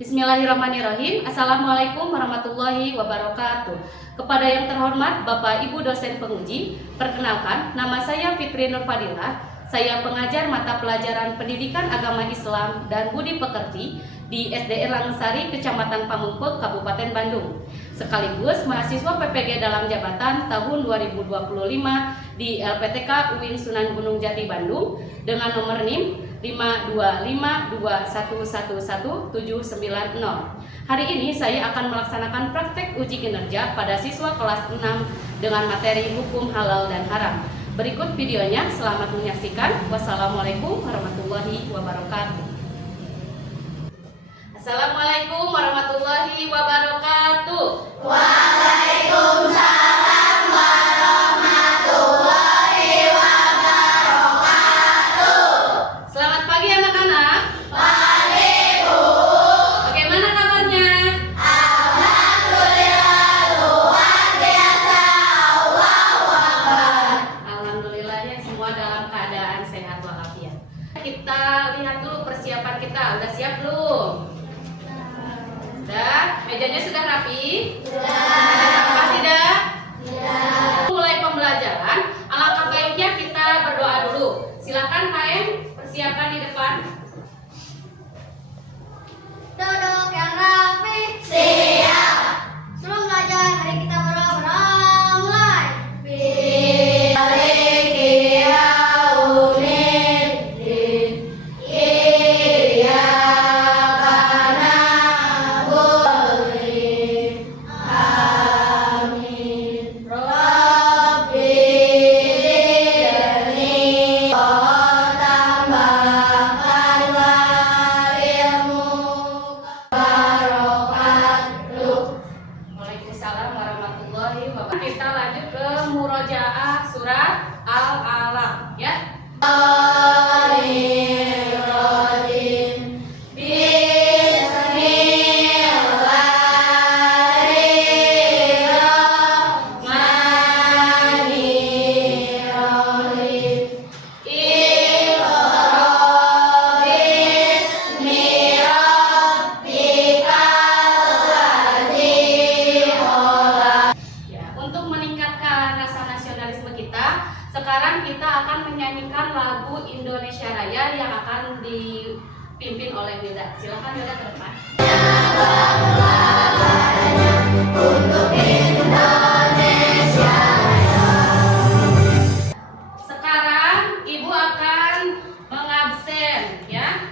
Bismillahirrahmanirrahim. Assalamualaikum warahmatullahi wabarakatuh. Kepada yang terhormat Bapak Ibu dosen penguji, perkenalkan nama saya Fitri Nurfadilah. Saya pengajar mata pelajaran Pendidikan Agama Islam dan Budi Pekerti di SDN Langsari, Kecamatan Pamengpeuk, Kabupaten Bandung. Sekaligus mahasiswa PPG dalam jabatan tahun 2025 di LPTK UIN Sunan Gunung Jati Bandung dengan nomor NIM 52521111790. Hari ini saya akan melaksanakan praktek uji kinerja pada siswa kelas 6 dengan materi hukum halal dan haram. Berikut videonya, selamat menyaksikan. Wassalamualaikum warahmatullahi wabarakatuh. Assalamualaikum warahmatullahi wabarakatuh. Waalaikumsalam warahmatullahi wabarakatuh. Selamat pagi anak-anak. Pagi, Bu. Bagaimana kabarnya? Alhamdulillah luar biasa. Allahu Akbar. Alhamdulillah ya, semua dalam keadaan sehat walafiat. Kita lihat dulu persiapan kita. Udah siap belum? Sudah? Mejanya sudah rapi? Sudah. Apa tidak? Sudah. Mulai pembelajaran, alangkah baiknya kita berdoa dulu. Silakan KM, persiapan di depan. Duduk yang rapi. Siap. Sebelum belajar, mari kita berdoa. Mulai. Maliki yaumiddin. Iyyaka na'budu. Amin. Rabbi zidni tambahkanlah ilmu barakatuh. Waalaikumsalam warahmatullahi wabarakatuh. Kita lanjut ke murojaah surat Al-Alaq ya. Bismillahirrahmanirrahim. Bismillahirrahmanirrahim. Iqra bismi rabbikal ladzi khalaq. Ya, untuk meningkatkan rasa nasionalisme kita, sekarang kita akan menyanyikan lagu Indonesia Raya yang akan dipimpin oleh Wilda. Silakan Wilda ke depan. Untuk Indonesia. Sekarang Ibu akan mengabsen ya.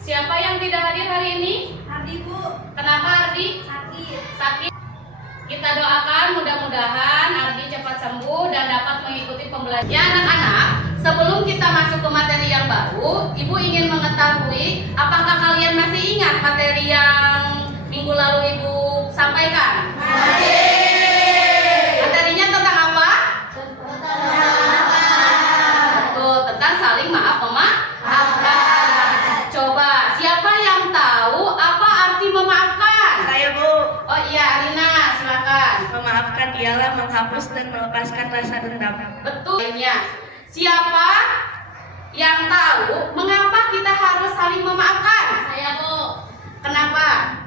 Siapa yang tidak hadir hari ini? Ardi, Bu. Kenapa Ardi? Sakit. Kita doakan mudah-mudahan Ardi cepat sembuh dan dapat mengikuti pembelajaran. Ya anak-anak, sebelum kita masuk ke materi yang baru, Ibu ingin mengetahui apakah kalian masih ingat materi yang minggu lalu Ibu sampaikan? Materinya tentang apa? Betul, tentang saling maaf memaafkan. Coba, siapa yang tahu apa arti memaafkan? Saya, Bu. Oh iya, Arina, silakan. Memaafkan ialah menghapus dan melepaskan rasa dendam. Betul. Siapa yang tahu mengapa kita harus saling memaafkan? Saya, Bu. Kenapa?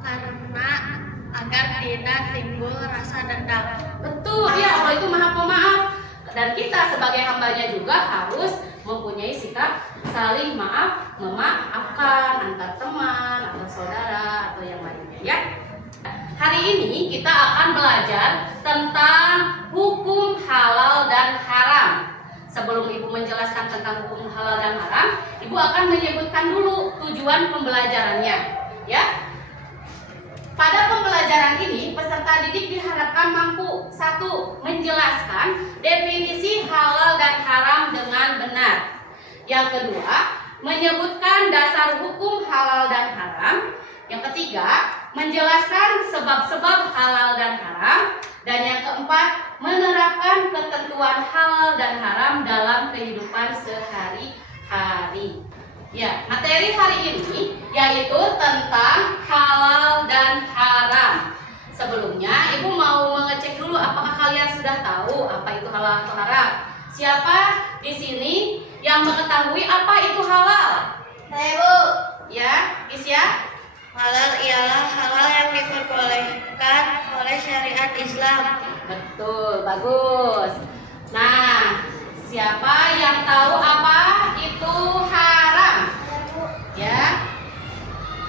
Karena agar tidak timbul rasa dendam. Betul. Ya, Allah itu Maha Pemaaf. Dan kita sebagai hambanya juga harus mempunyai sikap saling maaf memaafkan antar teman, antar saudara atau yang lainnya ya. Hari ini kita akan belajar tentang hukum halal dan haram. Sebelum Ibu menjelaskan tentang hukum halal dan haram, Ibu akan menyebutkan dulu tujuan pembelajarannya ya. Pada pembelajaran ini, peserta didik diharapkan mampu: 1. Menjelaskan definisi halal dan haram dengan benar. Yang kedua, menyebutkan dasar hukum halal dan haram. Yang ketiga, menjelaskan sebab-sebab halal dan haram. Dan yang keempat, menerapkan ketentuan halal dan haram dalam kehidupan sehari-hari. Ya, materi hari ini yaitu tentang halal dan haram. Sebelumnya, Ibu mau mengecek dulu apakah kalian sudah tahu apa itu halal atau haram. Siapa di sini yang mengetahui apa itu halal? Saya, Bu. Ya, Isya? Halal ialah halal yang diperbolehkan oleh syariat Islam. Betul, bagus. Nah, siapa yang tahu apa itu haram? Ya,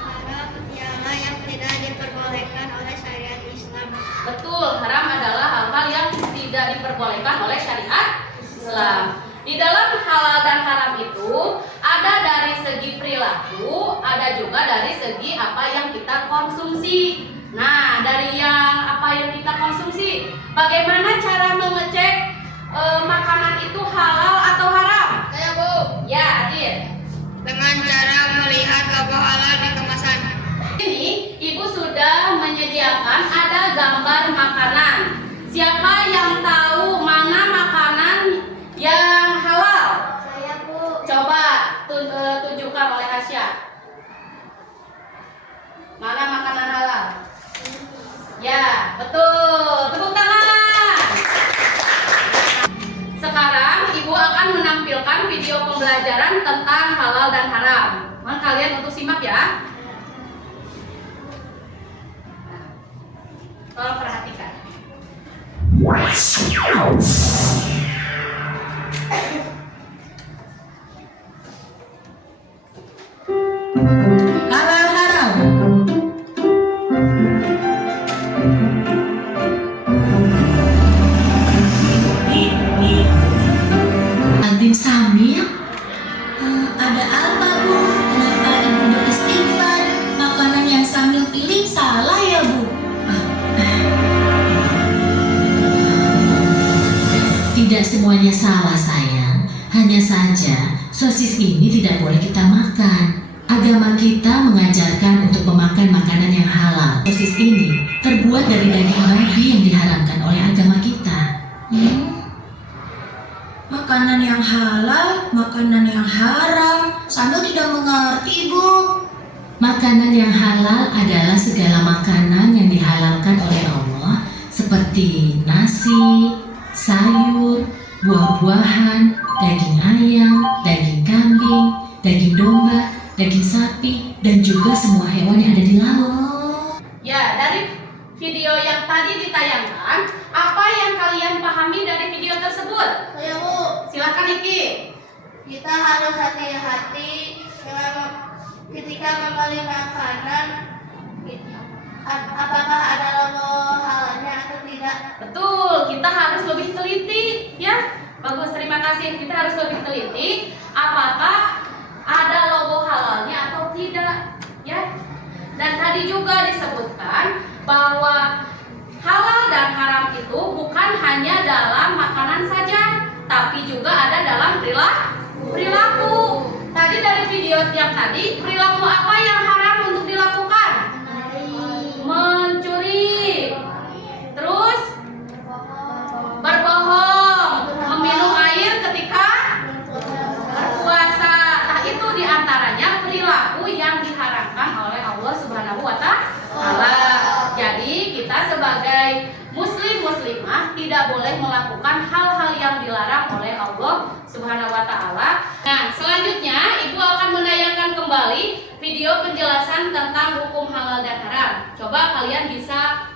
Haram ialah yang tidak diperbolehkan oleh syariat Islam. betul. Haram adalah hal-hal yang tidak diperbolehkan oleh syariat Islam. Di dalam halal dan haram itu ada dari segi perilaku, ada juga dari segi apa yang kita konsumsi. Nah, dari yang apa yang kita konsumsi, bagaimana cara mengecek makanan itu halal atau haram? Saya Bu, Ya, Adit. dengan cara melihat logo halal di kemasan. Ini Ibu sudah menyediakan ada gambar makanan. Siapa yang tahu mana makanan yang halal? Saya Bu. Coba tunjukkan oleh Asya. Mana makanan halal? Ya, betul. Tepuk tangan. Sekarang Ibu akan menampilkan video pembelajaran tentang halal dan haram. Mohon kalian untuk simak ya. Nah, tolong perhatikan. Halal haram. Antim Samir, ada apa Bu? Kenapa Ibu beristighfar? Makanan yang Samil pilih salah ya Bu? Tidak semuanya salah sayang. Hanya saja sosis ini tidak boleh kita makan. Agama kita mengajarkan untuk memakan makanan yang halal. Sosis ini terbuat dari daging babi yang diharamkan oleh agama kita. Makanan yang halal, makanan yang haram. Sambil tidak mengerti, Bu. Makanan yang halal adalah segala makanan yang dihalalkan oleh Allah, seperti nasi, sayur, buah-buahan, daging ayam, daging kambing, daging domba, daging sapi, dan juga semua hewan yang ada di laut. Ya, dari video yang tadi ditayangkan, apa yang kalian pahami dari video tersebut? Saya Bu. Silakan Iki. Kita harus hati-hati ketika membeli makanan. Apakah ada logo halalnya atau tidak? Betul, kita harus lebih teliti, ya. Bagus, terima kasih. Kita harus lebih teliti apakah ada logo halalnya atau tidak, ya. Dan tadi juga disebutkan bahwa halal dan haram itu bukan hanya dalam makanan saja, tapi juga ada dalam perilaku. Tadi dari video yang tadi, perilaku apa yang haram untuk dilakukan? Mencuri, terus berbohong, meminum air ketika berpuasa. Nah, itu diantaranya perilaku yang diharamkan oleh Allah Subhanahu wa Ta'ala. Jadi kita sebagai muslim-muslimah tidak boleh melakukan hal-hal yang dilarang oleh Allah Subhanahu wa Ta'ala. Nah, selanjutnya Ibu akan menayangkan kembali video penjelasan tentang hukum halal dan haram. Coba kalian bisa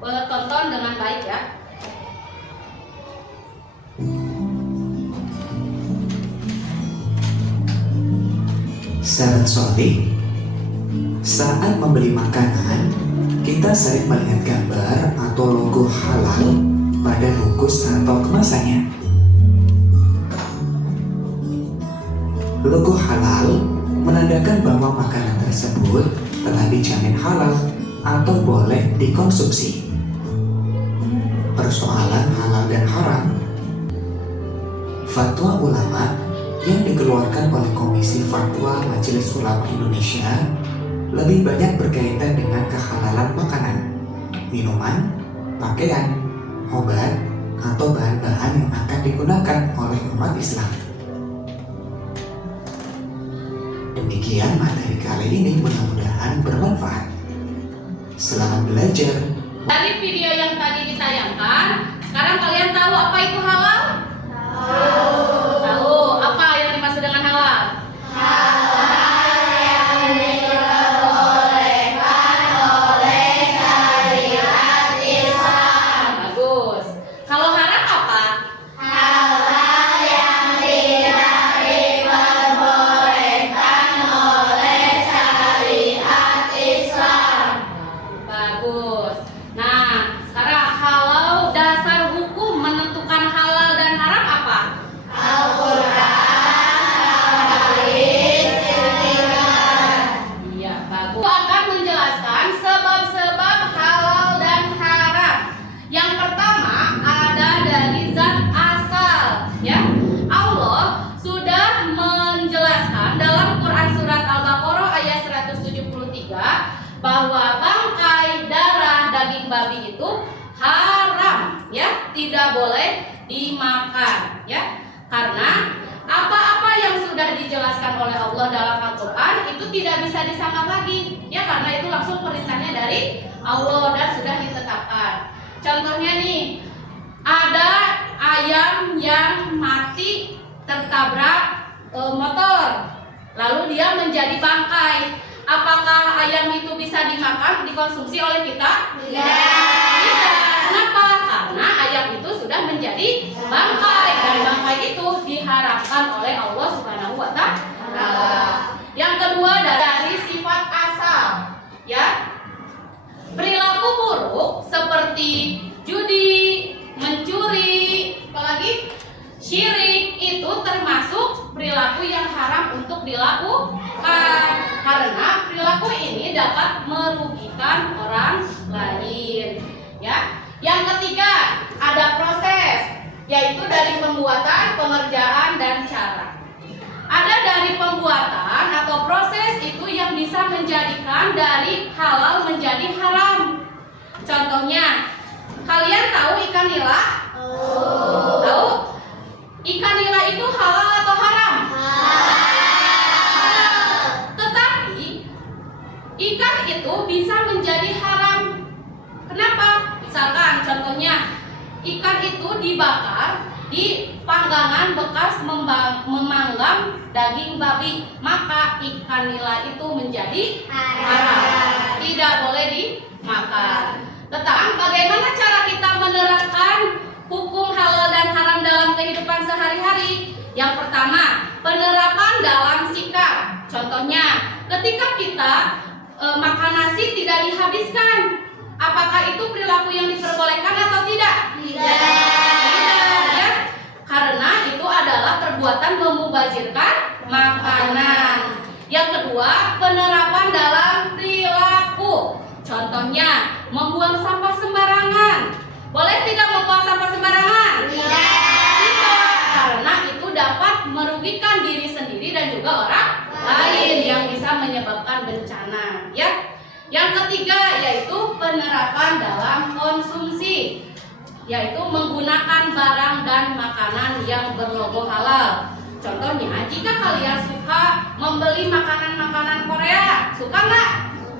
tonton dengan baik ya. Sahabat soleh, saat membeli makanan, kita sering melihat gambar atau logo halal pada bungkus atau kemasannya. Logo halal menandakan bahwa makanan tersebut telah dijamin halal atau boleh dikonsumsi. Persoalan halal dan haram. Fatwa ulama yang dikeluarkan oleh Komisi Fatwa Majelis Ulama Indonesia lebih banyak berkaitan dengan kehalalan makanan, minuman, pakaian, obat, atau bahan-bahan yang akan digunakan oleh umat Islam. Demikian materi kali ini, mudah-mudahan bermanfaat. Selamat belajar. Dari video yang tadi ditayangkan, sekarang kalian tahu apa itu halal? Tahu. Apa yang dimaksud dengan halal? Halal yang diperbolehkan tidak boleh dimakan, ya. Karena apa-apa yang sudah dijelaskan oleh Allah dalam Al-Quran itu tidak bisa disangkal lagi, ya, karena itu langsung perintahnya dari Allah dan sudah ditetapkan. Contohnya nih, ada ayam yang mati tertabrak motor, lalu dia menjadi bangkai. Apakah ayam itu bisa dimakan, dikonsumsi oleh kita? Tidak. Kenapa? Karena ayam itu sudah menjadi bangkai, dan bangkai itu diharamkan oleh Allah Subhanahu wa Ta'ala. Yang kedua dari sifat asal, ya. Perilaku buruk seperti judi, mencuri, apalagi syirik itu termasuk perilaku yang haram untuk dilakukan, karena perilaku ini dapat merugikan orang lain, ya. Yang ketiga, ada proses, yaitu dari pembuatan, pengerjaan, dan cara. Ada dari pembuatan atau proses itu yang bisa menjadikan dari halal menjadi haram. Contohnya, kalian tahu ikan nila? Tahu? Ikan nila itu halal atau haram? Tetapi ikan itu bisa menjadi haram. Kenapa? Misalkan contohnya, ikan itu dibakar di panggangan bekas memanggang daging babi, maka ikan nila itu menjadi haram, tidak boleh dimakan. Tetapi bagaimana cara kita menerapkan hukum halal dan haram dalam kehidupan sehari-hari? Yang pertama, penerapan dalam sikap. Contohnya, ketika kita makan nasi tidak dihabiskan, apakah itu perilaku yang diperbolehkan atau tidak? Tidak, ya. Karena itu adalah perbuatan memubazirkan makanan. Yang kedua, penerapan dalam perilaku. Contohnya, membuang sampah sembarangan. Boleh tidak membuang sampah sembarangan? Tidak, karena itu dapat merugikan diri sendiri dan juga orang lain yang bisa menyebabkan bencana, ya. Yang ketiga yaitu penerapan dalam konsumsi, yaitu menggunakan barang dan makanan yang berlogo halal. Contohnya, jika kalian suka membeli makanan-makanan Korea, suka nggak?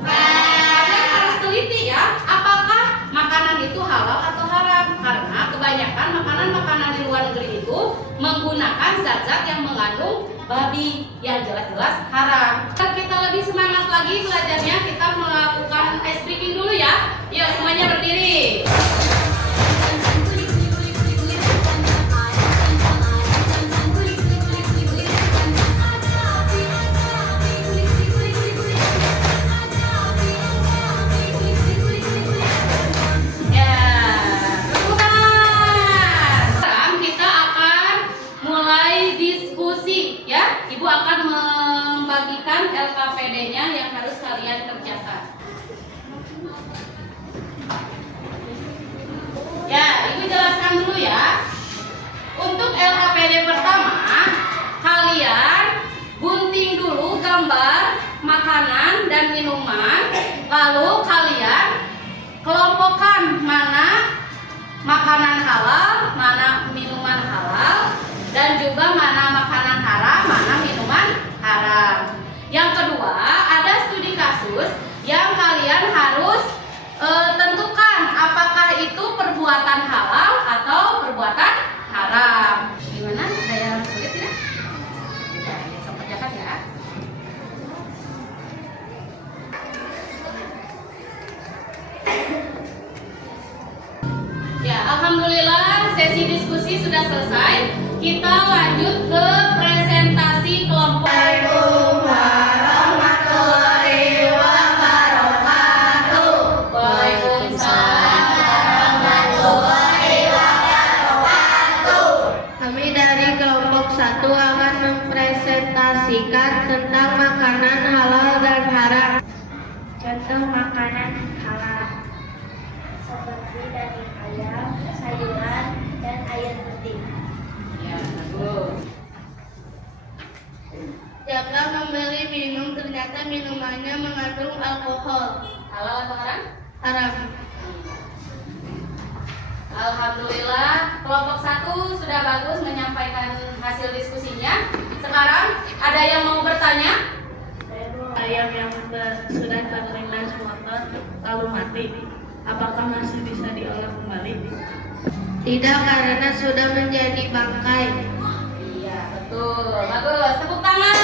Kalian harus teliti, ya, apakah makanan itu halal atau haram. Karena kebanyakan makanan-makanan di luar negeri itu menggunakan zat-zat yang mengandung babi, yang jelas-jelas haram. Kita lebih semangat lagi belajarnya, kita melakukan ice breaking dulu, ya. Yuk, semuanya berdiri. Ibu akan membagikan LKPD-nya yang harus kalian kerjakan. Ya, Ibu jelaskan dulu, ya. Untuk LKPD pertama, kalian gunting dulu gambar makanan dan minuman, lalu kalian kelompokkan mana makanan halal, mana minuman halal, dan juga mana makanan haram, mana minuman haram. Yang kedua, ada studi kasus yang kalian harus tentukan apakah itu perbuatan halal atau perbuatan haram. Gimana? Ada yang sulit tidak? Ya, besok kerjakan, ya. Ya, alhamdulillah sesi diskusi sudah selesai. Kita lanjut ke presentasi kelompok. Waalaikumsalam warahmatullahi wabarakatuh. Waalaikumsalam warahmatullahi wabarakatuh. Kami dari kelompok 1 akan mempresentasikan tentang makanan halal dan haram. Contoh makanan halal seperti daging ayam, sayuran, dan air putih. Ya, bagus. Jika membeli minum ternyata minumannya mengandung alkohol, Halal atau haram? haram. Alhamdulillah, kelompok 1 sudah bagus menyampaikan hasil diskusinya. Sekarang ada yang mau bertanya? Ayam yang sudah terlindas motor lalu mati, apakah masih bisa diolah kembali? Tidak, karena sudah menjadi bangkai. Iya, betul. Bagus, tepuk tangan.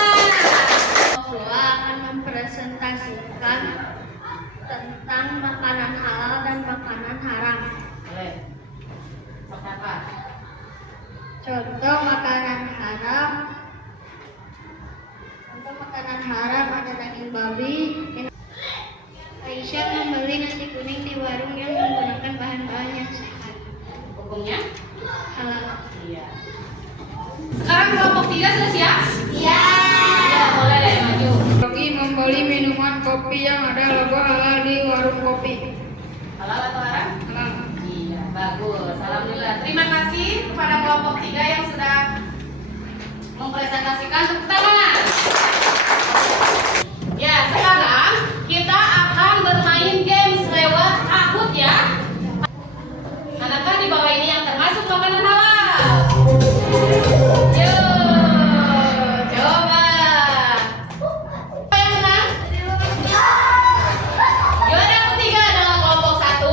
Rasulullah akan mempresentasikan tentang makanan halal dan makanan haram. Boleh. Apa? Contoh makanan haram. Contoh makanan haram ada daging babi. Aisyah membeli nasi kuning di warung yang menggunakan bahan-bahan yang sehat. Hukumnya? Halal. Iya. Sekarang kelompok 3 sudah siap? Iya. Ya, boleh maju. Bagi membeli minuman kopi yang ada logo halal di warung kopi. Halal atau haram? Halal. Iya, bagus. Alhamdulillah. Terima kasih kepada kelompok 3 yang sudah mempresentasikan. Tepuk tangan. Ya, sekarang kita akan bermain games lewat Kahoot ya. Manakah di bawah ini yang termasuk makanan halal? Yuk, coba. Siapa yang menang? Juara ketiga adalah kelompok 1,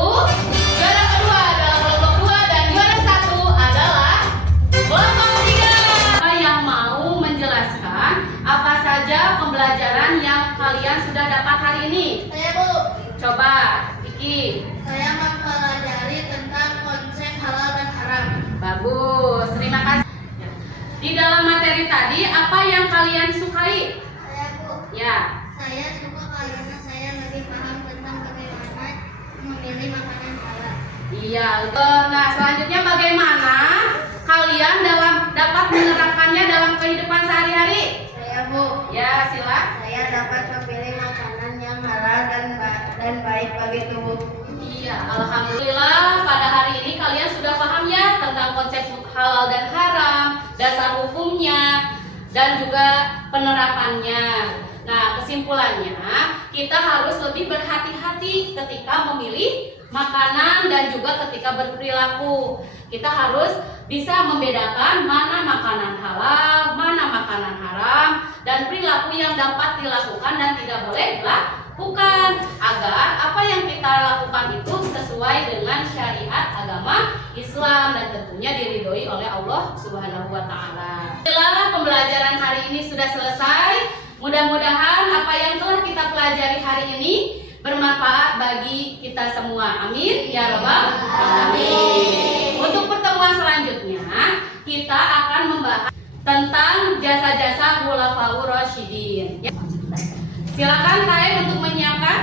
juara kedua adalah kelompok 2, dan juara 1 adalah kelompok 3. Siapa yang mau menjelaskan apa saja pembelajaran yang kalian sudah dapat hari ini? Saya, Bu. Coba, Iki. Saya mempelajari tentang konsep halal dan haram. Bagus, terima kasih. Di dalam materi tadi, apa yang kalian sukai? Saya, Bu. Ya, Saya suka karena saya lebih paham tentang bagaimana memilih makanan halal. iya. Nah, selanjutnya bagaimana kalian dapat menerapkannya dalam kehidupan sehari-hari? Saya, Bu. Ya, sila. Saya dapat memilih makanan yang halal dan baik bagi tubuh. Iya, alhamdulillah pada hari ini kalian sudah paham ya tentang konsep halal dan haram, dasar hukumnya, dan juga penerapannya. Nah, kesimpulannya kita harus lebih berhati-hati ketika memilih makanan dan juga ketika berperilaku. Kita harus bisa membedakan mana makanan halal, mana makanan haram, dan perilaku yang dapat dilakukan dan tidak boleh dilakukan agar apa yang kita lakukan itu sesuai dengan syariat agama Islam dan tentunya diridhoi oleh Allah Subhanahu wa taala. Setelah pembelajaran hari ini sudah selesai, mudah-mudahan apa yang telah kita pelajari hari ini bermanfaat bagi kita semua. Amin ya rabbal alamin. Untuk pertemuan selanjutnya kita akan membahas tentang jasa-jasa khulafaur rasyidin. Silakan Kak untuk menyiapkan.